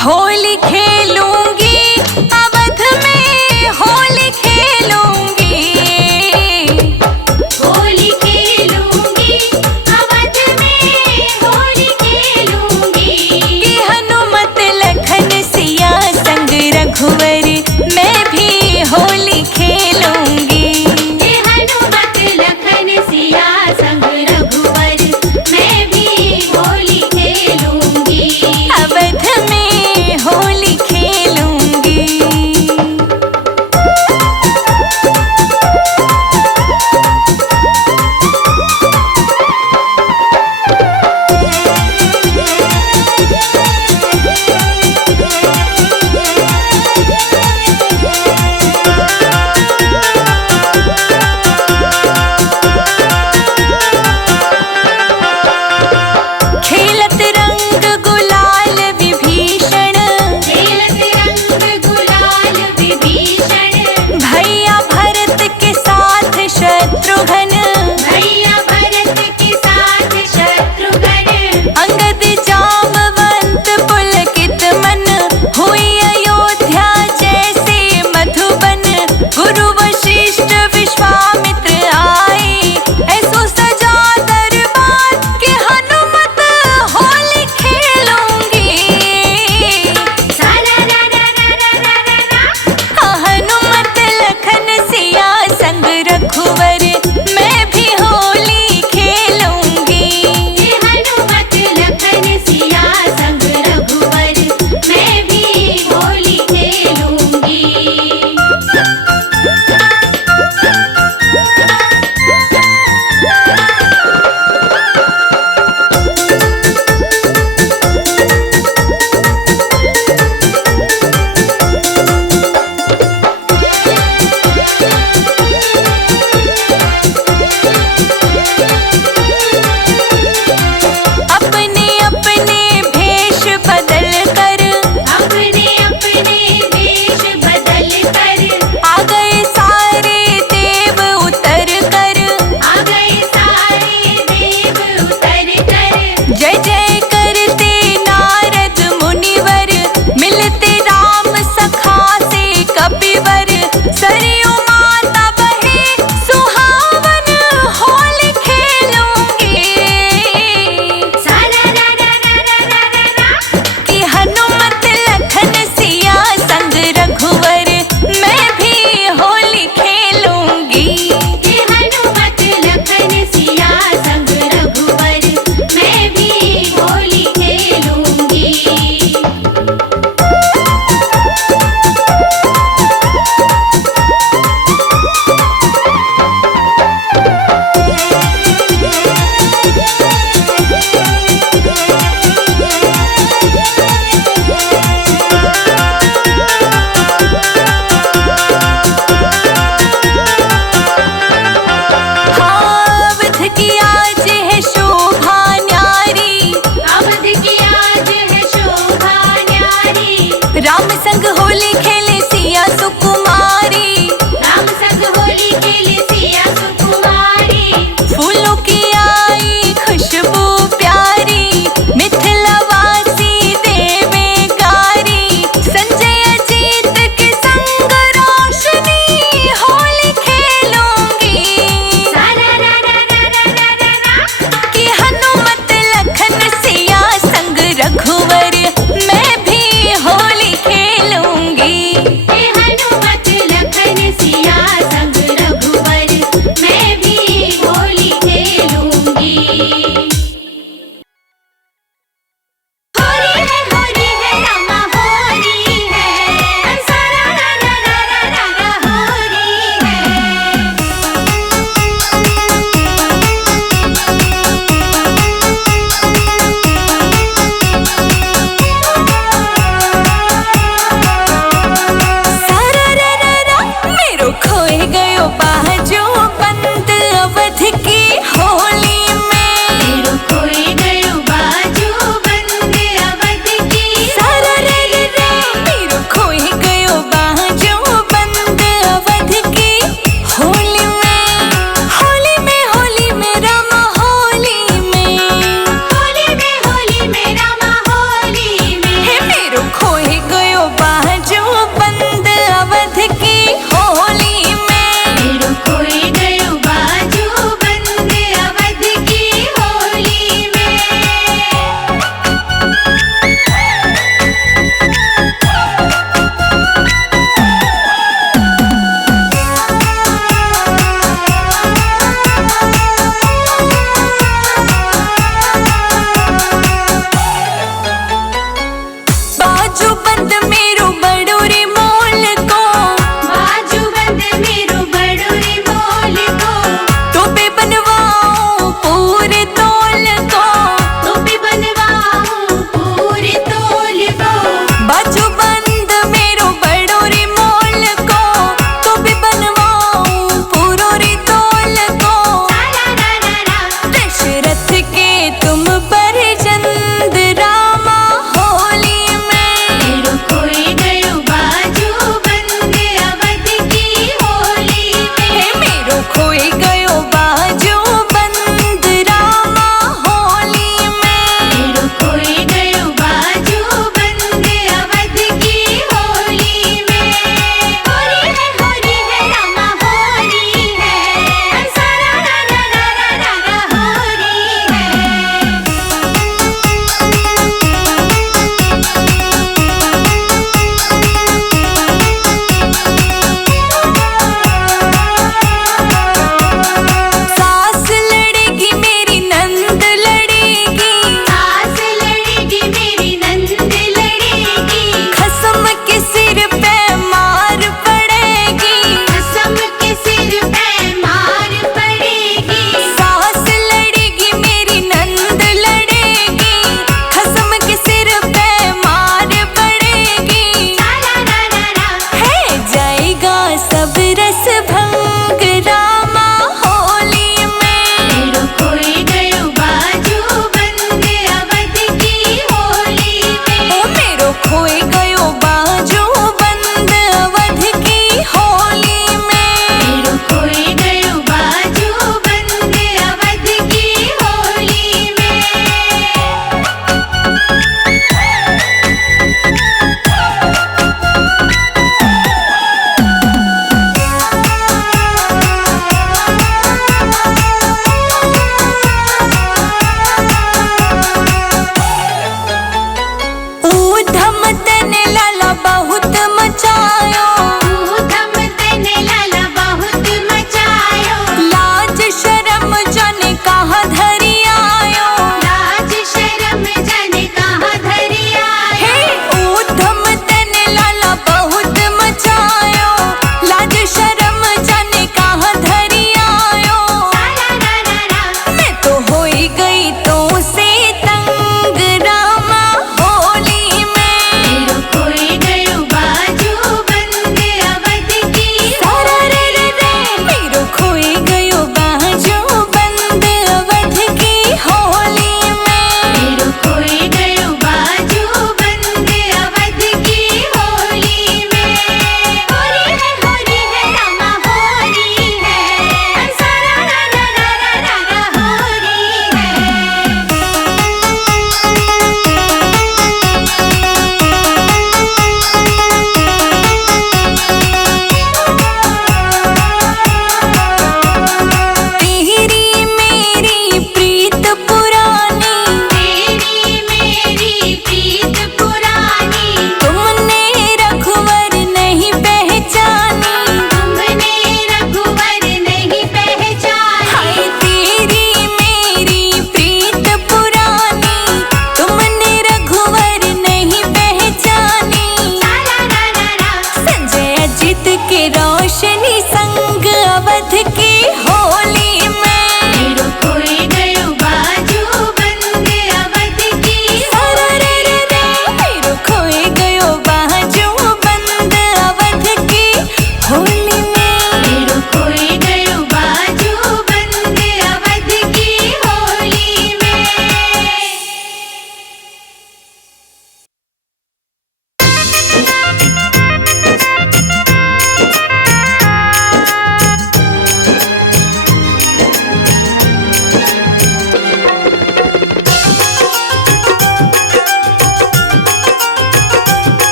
होली खेलूंगी अवध में, होली खेलूंगी, होली खेलूंगी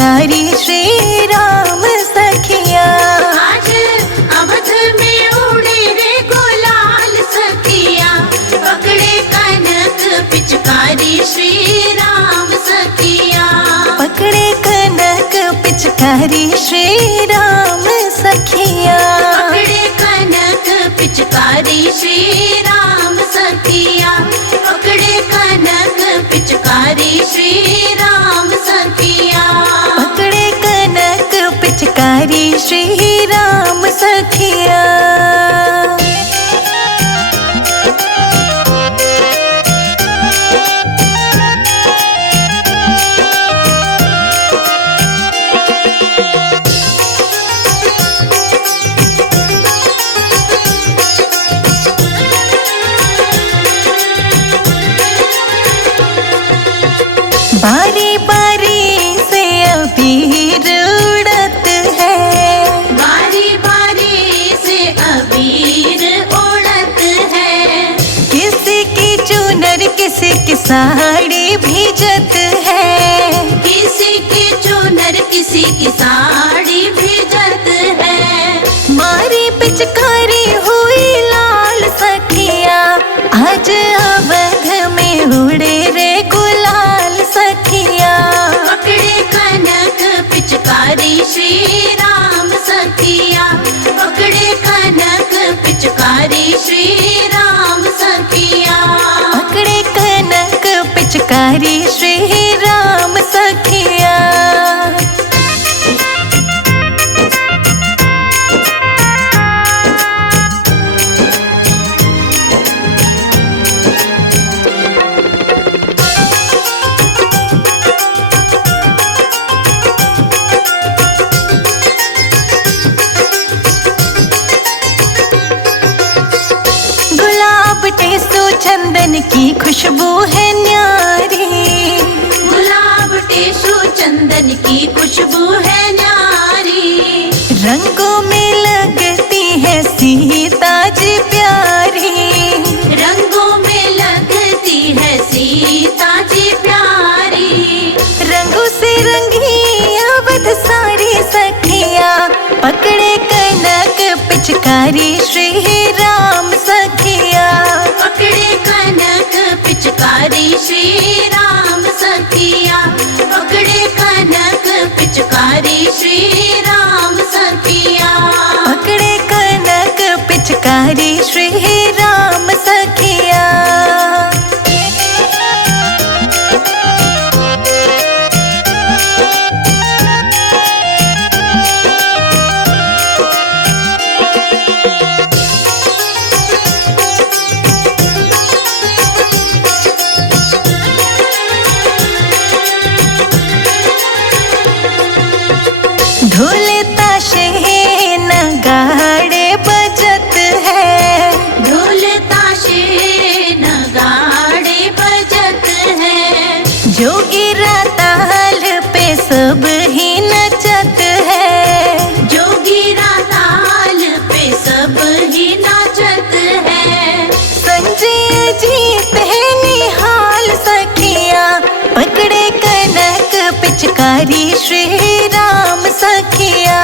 पिचकारी श्री राम सखिया। आज अवध में उड़े रे गुलाल सखिया, पकड़े कनक पिचकारी श्री राम सखिया। पकड़े कनक पिचकारी श्री राम सखिया। पकड़े कनक पिचकारी श्री राम सखिया। पकड़े कनक पिचकारी श्री राम सखिया। पकड़े कनक पिचकारी श्री राम सखिया। बारी बारी से अबीर उड़त है। बारी बारी से अबीर उड़त है। किसी की चुनर किसी की साड़ी भीजत है। किसी की चुनर किसी की साड़ी भीजत है। मारी पिचकारी हुई लाल सखिया। आज अवध में उड़े रे गुलाल सखिया। पकड़े कनक पिचकारी श्री राम सखिया। पकड़े कनक पिचकारी श्री राम सखिया। पकड़े कनक पिचकारी श्री राम सखिया। चंदन की खुशबू है न्यारी। गुलाब टेसु चंदन की खुशबू है न्यारी। रंगों में लगती है सीता जी प्यारी। रंगों में लगती है सीता जी प्यारी। रंगों से रंगी अवध सारी सखिया। पकड़े कनक पिचकारी श्री राम सखिया। पकड़े कनक पिचकारी श्री राम सखिया। पकड़े कनक पिचकारी श्री राम सखिया। पकड़े कनक पिचकारी श्री राम सखिया। ढोल ताशे नगाड़े बजत है। ढोल ताशे नगाड़े बजत है। जोगिरा ताल पे सब ही नचत है। जोगिरा ताल पे सब ही नाचत है। संजय जीत है निहाल सखिया। पकड़े कनक पिचकारी श्री राम सखिया।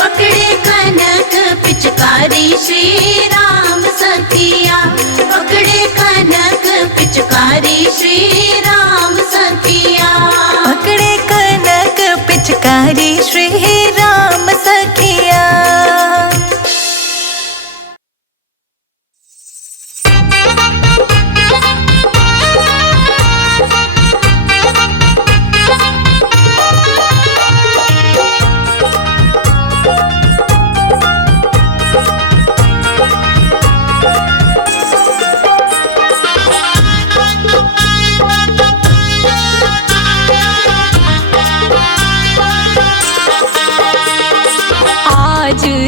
पकड़े कनक पिचकारी श्री राम सखिया। पकड़े कनक पिचकारी श्री राम सखिया। पकड़े कनक पिचकारी श्री राम सखिया।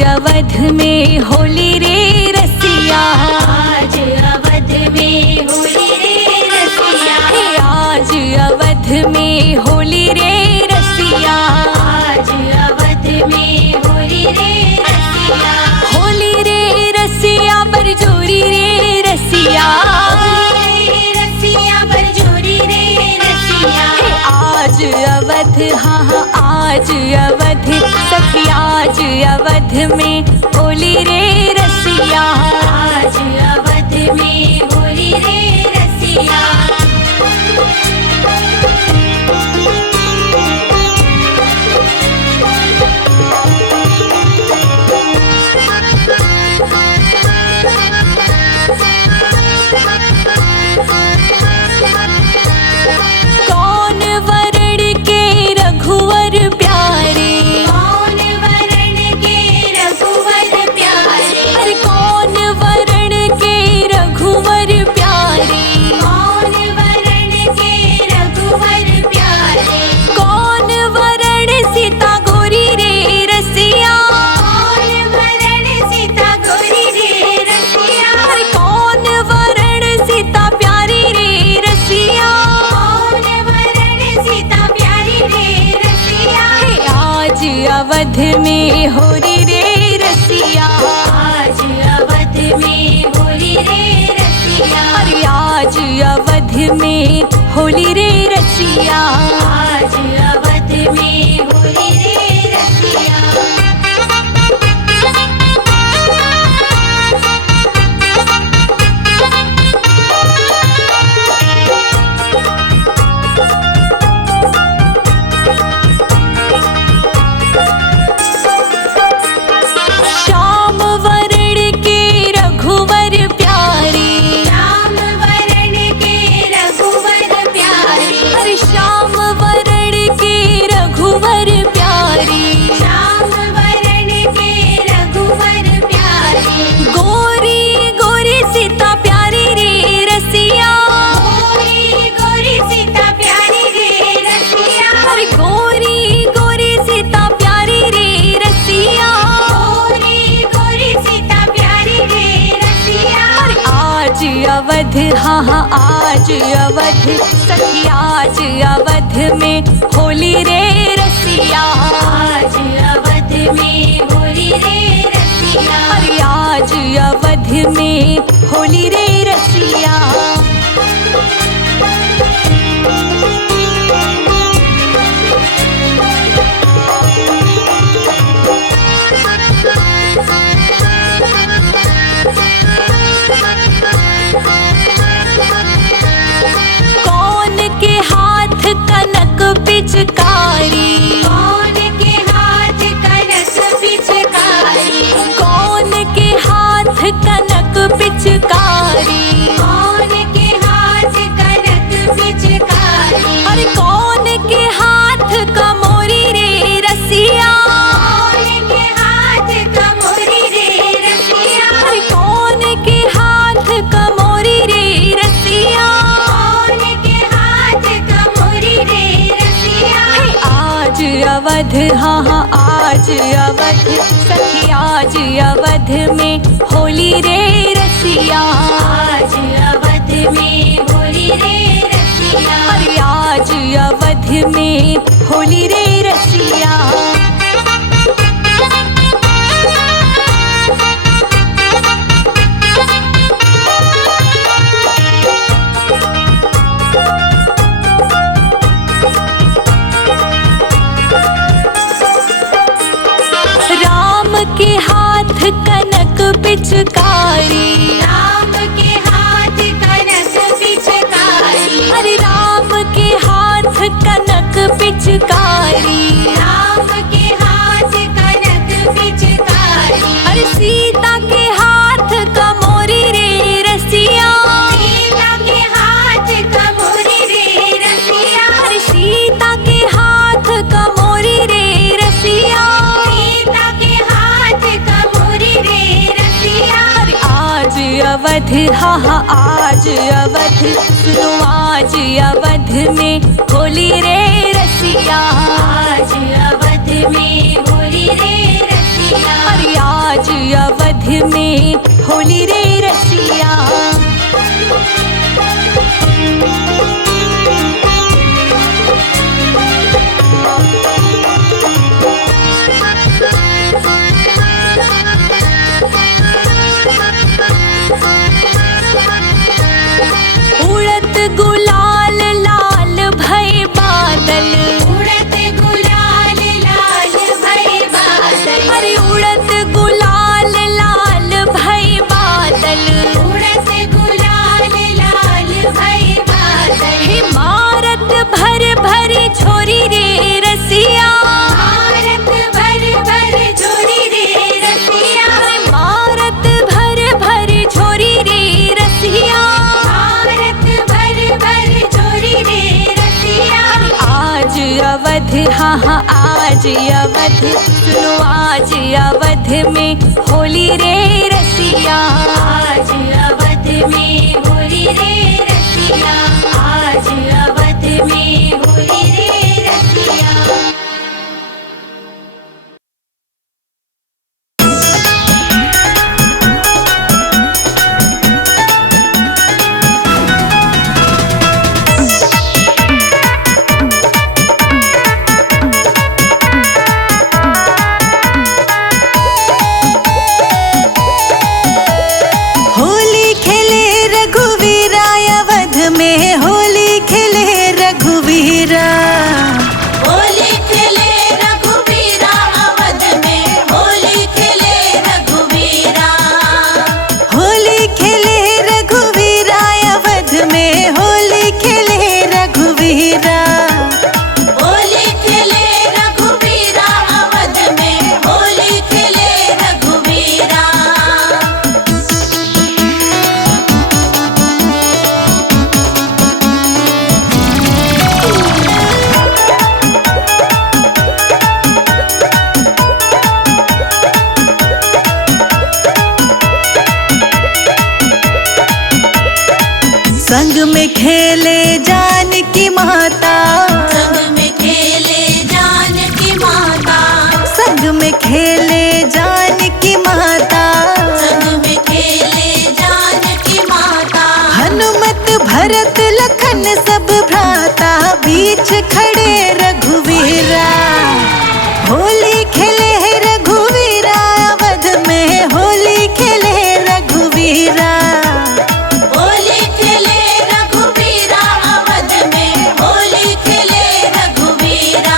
अवध में होली रे रसिया। आज अवध में होली रे रसिया। आज अवध में होली रे रसिया। आज अवध में होली रे रसिया। होली रे रसिया बरजोरी रे रसिया। रसिया बरजोरी रे रसिया। आज अवध, हाँ हाँ आज अवध, सखी आज अवध में होली रे रसिया। आज अवध में होली रे रसिया। कौन वरण के रघुवर प्यारे, कौन वरण के रघुवर प्यारे, अरे कौन वरण के रघुवर प्यारे, कौन वरण के रघुवर प्यारे, कौन वरण सीता गोरी रे रसिया। कौन वरण सीता गोरी रे रसिया, अरे कौन वरण सीता प्यारी रे रसिया। कौन वरण सीता प्यारी रे रसिया। हे आज अवध में होली रे रसिया। आज अवध में होली रे रसिया। अरे आज अवध में होली रे रसिया। आज अवध में होली रे रसिया। श्याम वरण के रघुवर प्यारे, श्याम वरण के रघुवर प्यारे, अरे श्याम वरण के रघुवर प्यारे, श्याम वरण के रघुवर प्यारे, गोरी गोरी सीता प्यारी रे रसिया। गोरी गोरी सीता प्यारी रे रसिया। अरे गोरी गोरी सीता प्यारी रे रसिया। गोरी गोरी सीता प्यारी रे रसिया। अरे आज अवध, हाँ हाँ आज अवध, सखी आज अवध में होली रे रसिया। आज अवध में होली रे रसिया। अरे आज अवध में होली रे रसिया। कौन के हाथ कनक पिचकारी, कौन के हाथ कनक पिचकारी, कौन के हाथ कनक पिचकारी, कौन के हाथ कनक पिचकारी, अरे कौन के हाथ कमोरी रे रसिया। कौन के हाथ कमोरी रे रसिया। अरे कौन के हाथ कमोरी रे रसिया। कौन के हाथ कमोरी रे रसिया। हे आज अवध, हाँ हाँ आज अवध, सखी आज अवध में होली रे रसिया। आज अवध में होली रे रसिया। अरे आज अवध में होली रे रसिया। राम के हाथ कनक पिचकारी, राम के हाथ कनक पिचकारी, अरे राम के हाथ कनक पिचकारी, राम के हाथ कनक पिचकारी, अरे सीता के हाथ कमोरी रे रसिया। सीता के हाथ कमोरी रे रसिया। अरे सीता के हाथ कमोरी रे रसिया। सीता के हाथ कमोरी रे रसिया। अरे आज अवध, हाँ हाँ आज अवध, सुनो आज अवध में होली रे रसिया। आज अवध में होली रे रसिया। अरे आज अवध में होली रे रसिया। उड़त गुलाल लाल भय बादल, अवध हाँ हाँ आज अवध, सुनो आज अवध में होली रे रसिया। आज अवध में होली रे रसिया, आज अवध में होली रे रसिया। होली खेले रघुवीरा अवध में, होली खेले रघुवीरा। होली खेले रघुवीरा अवध में, होली खेले रघुवीरा। होली खेले रघुवीरा अवध में, होली खेले रघुवीरा। होली खेले रघुवीरा अवध में, होली खेले रघुवीरा। संग में खेले जानकी माता, संग में खेले जानकी माता, संग में खेले जानकी माता। संग में खेले जानकी माता। हनुमत भरत लखन सब भ्राता, बीच खड़े रघुवीरा। होली खेले रघुवीरा अवध में, होली खेले रघुवीरा। होली खेले रघुवीरा अवध में, होली खेले रघुवीरा।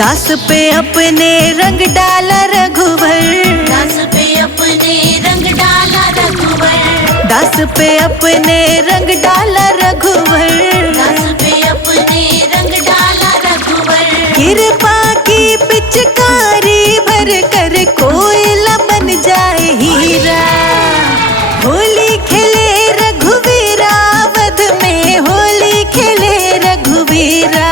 दास पे अपने रंग डाला रघुवर, दास पे अपने रंग डाला रघुवर, दास पे अपने रंग डाला रघुवर। दास पे अपने रंग डाला रघुवर। कृपा की पिचकारी भर कर कोयला बन जाए हीरा। होली खेले रघुवीरा अवध में, होली खेले रघुवीरा।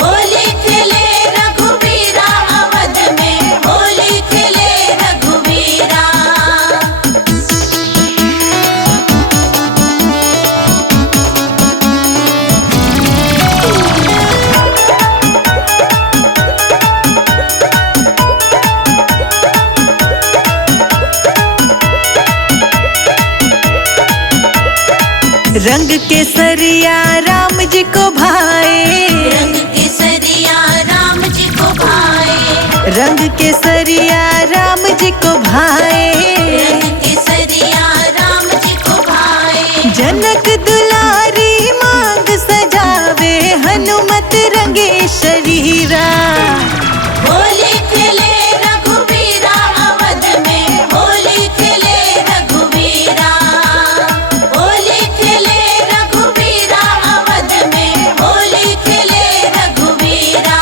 होली खेले रघुवीरा अवध में, होली खेले रघुवीरा। रंग केसरिया राम जी को भाए, रंग केसरिया राम जी को भाए, रंग केसरिया राम जी को भाए। रंग केसरिया राम जी को भाए। जनक दुलारी मांग सजावे, हनुमत रंगे शरीरा। होली खेले रघुवीरा अवध में, होली खेले रघुवीरा। होली खेले रघुवीरा अवध में, होली खेले रघुवीरा।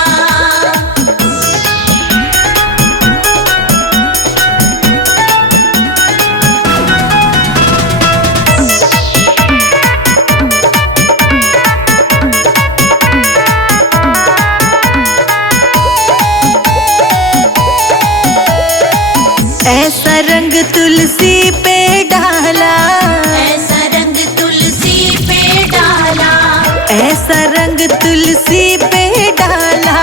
ऐसा रंग तुलसी पे डाला, ऐसा रंग तुलसी पे डाला, ऐसा रंग तुलसी पे डाला।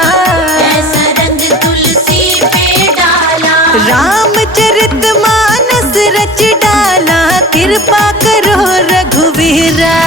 ऐसा रंग तुलसी पे डाला। रामचरितमानस रच डाला, कृपा करो रघुवीरा।